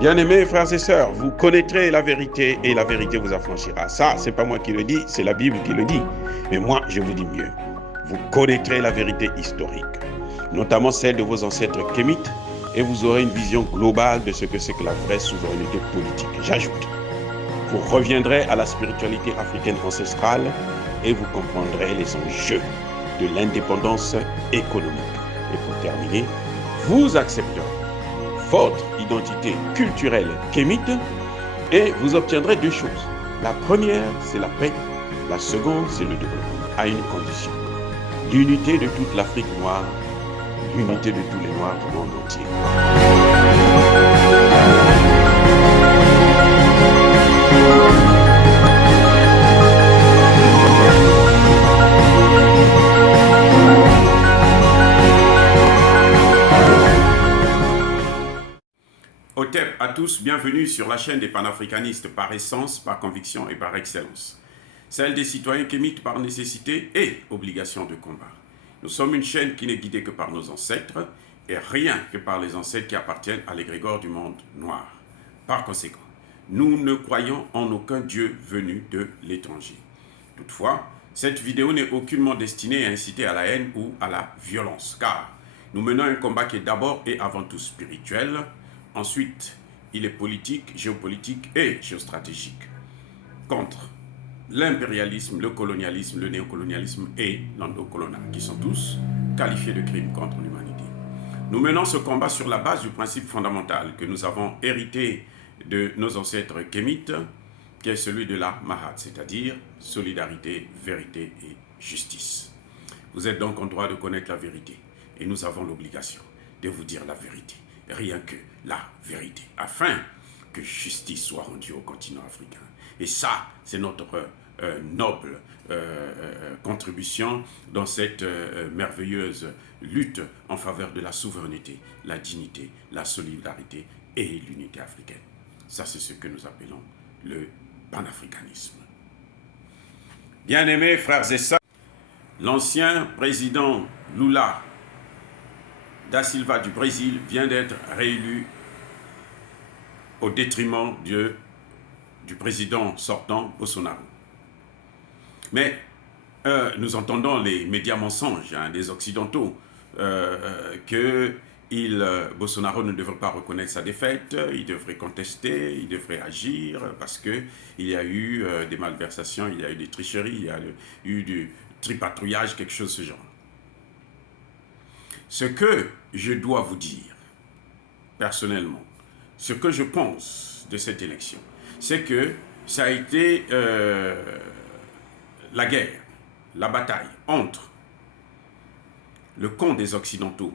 Bien-aimés frères et sœurs, vous connaîtrez la vérité et la vérité vous affranchira. Ça, c'est pas moi qui le dis, c'est la Bible qui le dit. Mais moi, je vous dis mieux. Vous connaîtrez la vérité historique, notamment celle de vos ancêtres kémites, et vous aurez une vision globale de ce que c'est que la vraie souveraineté politique. J'ajoute, vous reviendrez à la spiritualité africaine ancestrale et vous comprendrez les enjeux de l'indépendance économique. Et pour terminer, vous accepterez votre identité culturelle kémite et vous obtiendrez deux choses. La première, c'est la paix. La seconde, c'est le développement, à une condition. L'unité de toute l'Afrique noire, l'unité de tous les Noirs du monde entier. Otep à tous, bienvenue sur la chaîne des panafricanistes par essence, par conviction et par excellence. Celle des citoyens kémites par nécessité et obligation de combat. Nous sommes une chaîne qui n'est guidée que par nos ancêtres et rien que par les ancêtres qui appartiennent à l'égrégore du monde noir. Par conséquent, nous ne croyons en aucun Dieu venu de l'étranger. Toutefois, cette vidéo n'est aucunement destinée à inciter à la haine ou à la violence, car nous menons un combat qui est d'abord et avant tout spirituel. Ensuite, il est politique, géopolitique et géostratégique contre l'impérialisme, le colonialisme, le néocolonialisme et l'endocolonial, qui sont tous qualifiés de crimes contre l'humanité. Nous menons ce combat sur la base du principe fondamental que nous avons hérité de nos ancêtres kémites, qui est celui de la Mahat, c'est-à-dire solidarité, vérité et justice. Vous êtes donc en droit de connaître la vérité et nous avons l'obligation de vous dire la vérité. Rien que la vérité, afin que justice soit rendue au continent africain. Et ça, c'est notre noble contribution dans cette merveilleuse lutte en faveur de la souveraineté, la dignité, la solidarité et l'unité africaine. Ça, c'est ce que nous appelons le panafricanisme. Bien-aimés frères et sœurs, l'ancien président Lula da Silva du Brésil vient d'être réélu au détriment du président sortant Bolsonaro. Mais nous entendons les médias mensonges des Occidentaux que Bolsonaro ne devrait pas reconnaître sa défaite, il devrait contester, il devrait agir parce qu'il y a eu des malversations, il y a eu des tricheries, il y a eu du tripatouillage, quelque chose de ce genre. Ce que je dois vous dire, personnellement, ce que je pense de cette élection, c'est que ça a été la guerre, la bataille entre le camp des Occidentaux,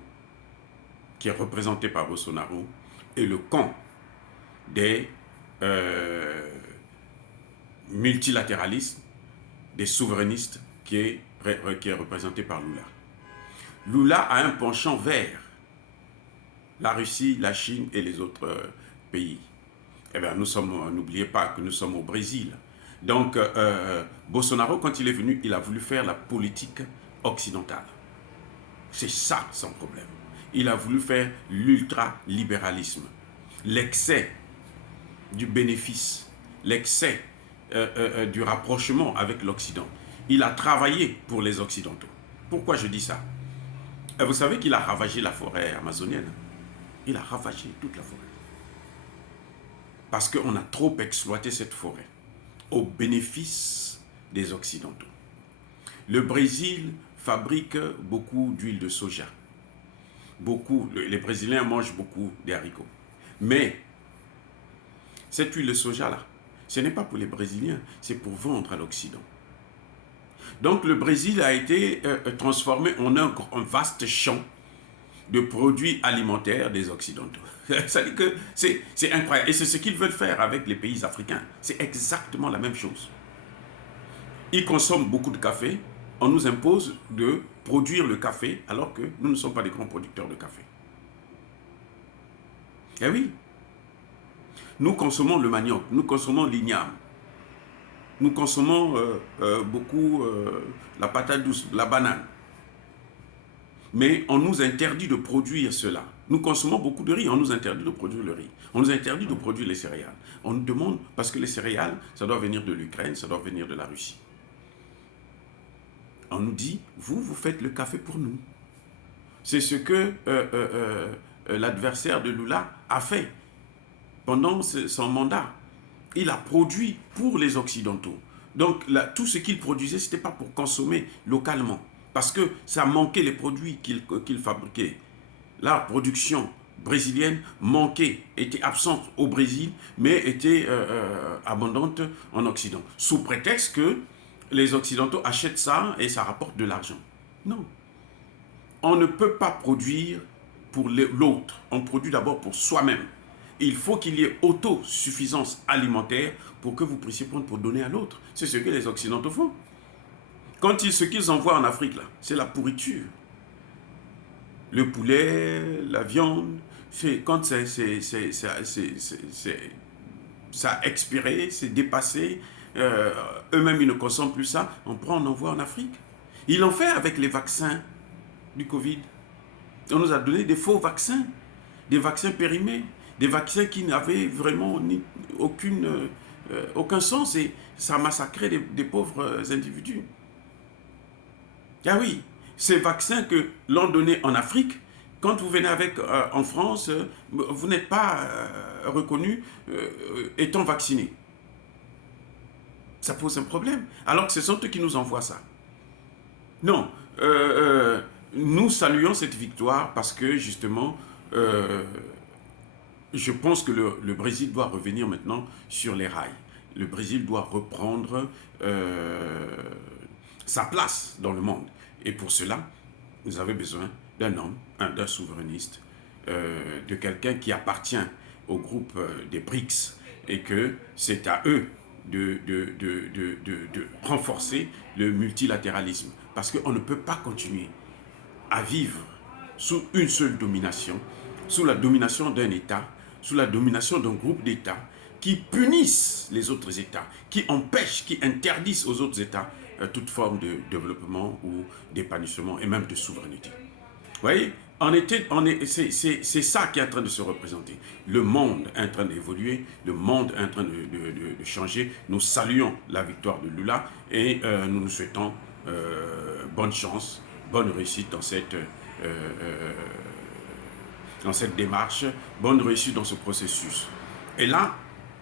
qui est représenté par Bolsonaro, et le camp des multilatéralistes, des souverainistes, qui est représenté par Lula. Lula a un penchant vers la Russie, la Chine et les autres pays. Eh bien, n'oubliez pas que nous sommes au Brésil. Donc, Bolsonaro, quand il est venu, il a voulu faire la politique occidentale. C'est ça son problème. Il a voulu faire l'ultralibéralisme, l'excès du bénéfice, l'excès du rapprochement avec l'Occident. Il a travaillé pour les Occidentaux. Pourquoi je dis ça? Vous savez qu'il a ravagé la forêt amazonienne. Il a ravagé toute la forêt. Parce qu'on a trop exploité cette forêt au bénéfice des Occidentaux. Le Brésil fabrique beaucoup d'huile de soja. Les Brésiliens mangent beaucoup des haricots. Mais cette huile de soja-là, ce n'est pas pour les Brésiliens, c'est pour vendre à l'Occident. Donc le Brésil a été transformé en un vaste champ de produits alimentaires des Occidentaux. Ça dit que c'est incroyable. Et c'est ce qu'ils veulent faire avec les pays africains. C'est exactement la même chose. Ils consomment beaucoup de café. On nous impose de produire le café alors que nous ne sommes pas des grands producteurs de café. Eh oui. Nous consommons le manioc, nous consommons l'igname. Nous consommons beaucoup la patate douce, la banane. mais on nous interdit de produire cela. Nous consommons beaucoup de riz, on nous interdit de produire le riz. On nous interdit de produire les céréales. On nous demande, parce que les céréales, ça doit venir de l'Ukraine, ça doit venir de la Russie. On nous dit, vous faites le café pour nous. C'est ce que l'adversaire de Lula a fait pendant son mandat. Il a produit pour les Occidentaux. Donc, tout ce qu'il produisait, ce n'était pas pour consommer localement. Parce que ça manquait les produits qu'il fabriquait. La production brésilienne manquait, était absente au Brésil, mais était abondante en Occident. Sous prétexte que les Occidentaux achètent ça et ça rapporte de l'argent. Non. On ne peut pas produire pour l'autre. On produit d'abord pour soi-même. Il faut qu'il y ait autosuffisance alimentaire pour que vous puissiez prendre pour donner à l'autre. C'est ce que les Occidentaux font. Ce qu'ils envoient en Afrique, là, c'est la pourriture. Le poulet, la viande, quand ça a expiré, c'est dépassé, eux-mêmes ils ne consomment plus ça, on envoie en Afrique. Ils l'ont fait avec les vaccins du Covid. On nous a donné des faux vaccins, des vaccins périmés, des vaccins qui n'avaient vraiment aucun sens et ça massacrait des pauvres individus. Ah oui, ces vaccins que l'on donnait en Afrique, quand vous venez en France, vous n'êtes pas reconnu étant vacciné. Ça pose un problème, alors que ce sont eux qui nous envoient ça. Non, nous saluons cette victoire parce que justement, je pense que le Brésil doit revenir maintenant sur les rails. Le Brésil doit reprendre sa place dans le monde. Et pour cela, vous avez besoin d'un homme, d'un souverainiste, de quelqu'un qui appartient au groupe des BRICS et que c'est à eux de renforcer le multilatéralisme. Parce qu'on ne peut pas continuer à vivre sous une seule domination, sous la domination d'un État, sous la domination d'un groupe d'États qui punissent les autres États, qui empêchent, qui interdisent aux autres États toute forme de développement ou d'épanouissement et même de souveraineté. Vous voyez, c'est ça qui est en train de se représenter. Le monde est en train d'évoluer, le monde est en train de changer. Nous saluons la victoire de Lula et nous nous souhaitons bonne chance, bonne réussite dans cette démarche, bonne réussite dans ce processus. Et là,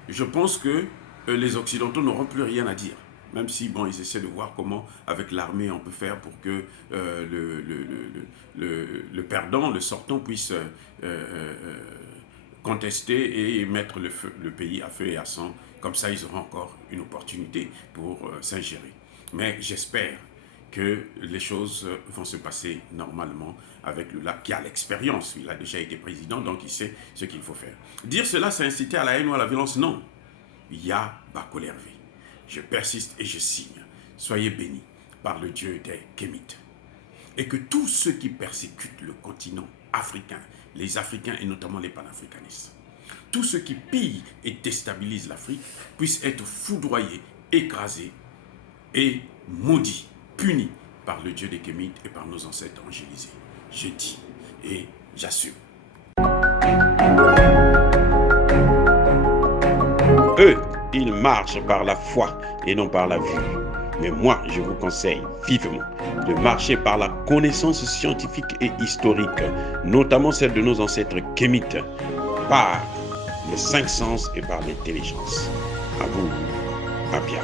je pense que les Occidentaux n'auront plus rien à dire. Même si, bon, ils essaient de voir comment, avec l'armée, on peut faire pour que le perdant, le sortant, puisse contester et mettre le pays à feu et à sang. Comme ça, ils auront encore une opportunité pour s'ingérer. Mais j'espère que les choses vont se passer normalement avec Lula, qui a l'expérience. Il a déjà été président, donc il sait ce qu'il faut faire. Dire cela, c'est inciter à la haine ou à la violence? Non. Ya Bakolervé. Je persiste et je signe. Soyez bénis par le Dieu des Kémites. Et que tous ceux qui persécutent le continent africain, les Africains et notamment les panafricanistes, tous ceux qui pillent et déstabilisent l'Afrique, puissent être foudroyés, écrasés et maudits, punis par le Dieu des Kémites et par nos ancêtres angélisés. Je dis et j'assume. Eux, ils marchent par la foi et non par la vue. Mais moi, je vous conseille vivement de marcher par la connaissance scientifique et historique, notamment celle de nos ancêtres kémites, par les 5 sens et par l'intelligence. À vous, Papia.